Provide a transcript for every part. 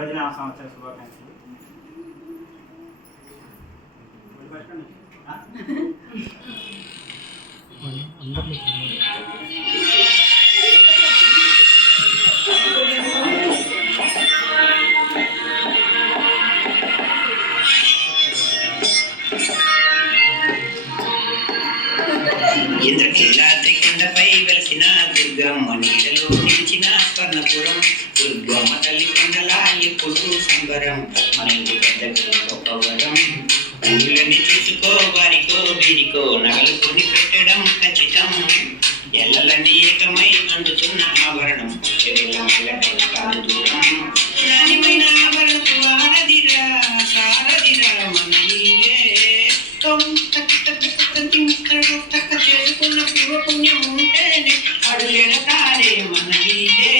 వరదిన సంవత్సర శుభాకాంక్షలు. ఇంద్రకీలాద్రి కొండపై వెలిసిన దుర్గమ్మ నీడలో నిలిచిన స్వర్ణపురం. దుర్గమ్మ తల్లి కొండలా ఎప్పుడు సంబరం. మన ఇంటి పెద్దకు గొప్పవరం. ఊళ్ళని చూసుకో వారికో వీరికో నగలు కొని పెట్టడం ఖచ్చితం. ఎల్లలన్నీ ఏకమై అందుతున్న ఆభరణం. కాదు దూరం నాణ్యమైన ఆభరణకు ఆరదిరా సారదిరా మన ఇల్లే. చేసుకున్న పూర్వపుణ్యం ఉంటేనే అడుగెడతారే మన వీడే.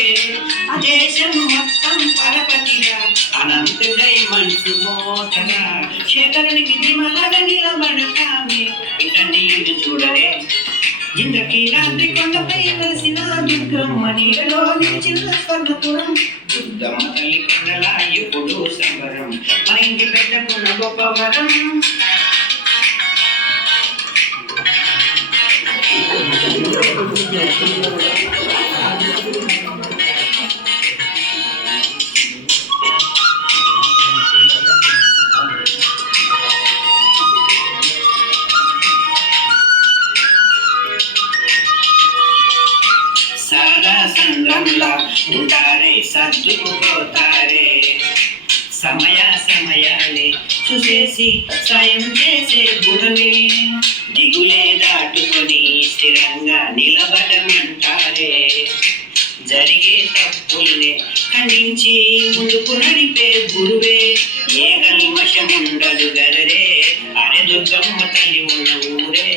దేశం మొత్తం పరపతిగా అనంతుడై మనసు మోతగా. శేఖరుని విధి మలగ నిలబడతామే ఇక నీళ్ళు చూడరే. ఇంద్రకీలాద్రి కొండపై వెలిసిన దుర్గమ్మ నీడలో నిలిచిన స్వర్ణపురం. దుర్గమ్మ తల్లి కొండలా ఎప్పుడు సంబరం. మా ఇంటి పెద్దకున్న గొప్పవరం. సరదా సంద్రంలా ఉంటారే సర్దుకుపోతారే. సమయాలే చూసేసి సాయం చేసే గుణమే. దిగులే దాటుకొని స్థిరంగా నిలబడమంటారే. జరిగే తప్పుల్నే ఖండించి ముందుకు నడిపే గురువే. ఏ కల్మషముండదు గదరే. అరే దుర్గమ్మ తల్లి ఉన్న ఊరే.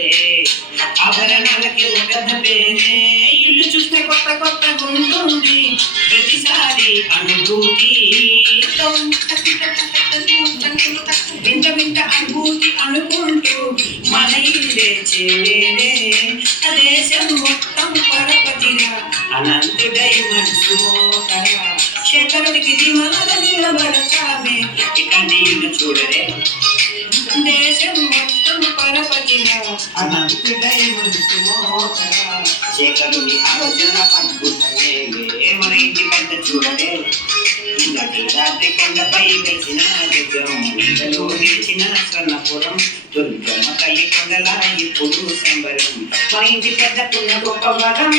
ఆభరణాలకి ఒక పేరే. ఇల్లు చూస్తే కొత్త కొత్తగా ఉంటుంది ప్రతిసారి అనుభూతి. వింత వింత అనుభూతి అనుకుంటూ మన ఇల్లే చేరే. దేశం మొత్తం పరపతిగా అనంతుడై మనసు మోతగా. శేఖరుడికి దిమలగ నిలబడతామే ఇక నీళ్ళు చూడరే. దేశం మొత్తం పరపతిగా అనంతుడై మనసు మోతగా. శేఖరుని ఆలోచన అద్భుతమే మన ఇంటి పెద్ద చూడరే. ఇంద్రకీలాద్రి కొండపై వెలిసిన దుర్గమ్మ నీడలో నిలిచిన స్వర్ణపురం. దుర్గమ్మ తల్లి కొండలా ఇప్పుడు సంబరం. మా ఇంటి పెద్దకున్న గొప్పవరం.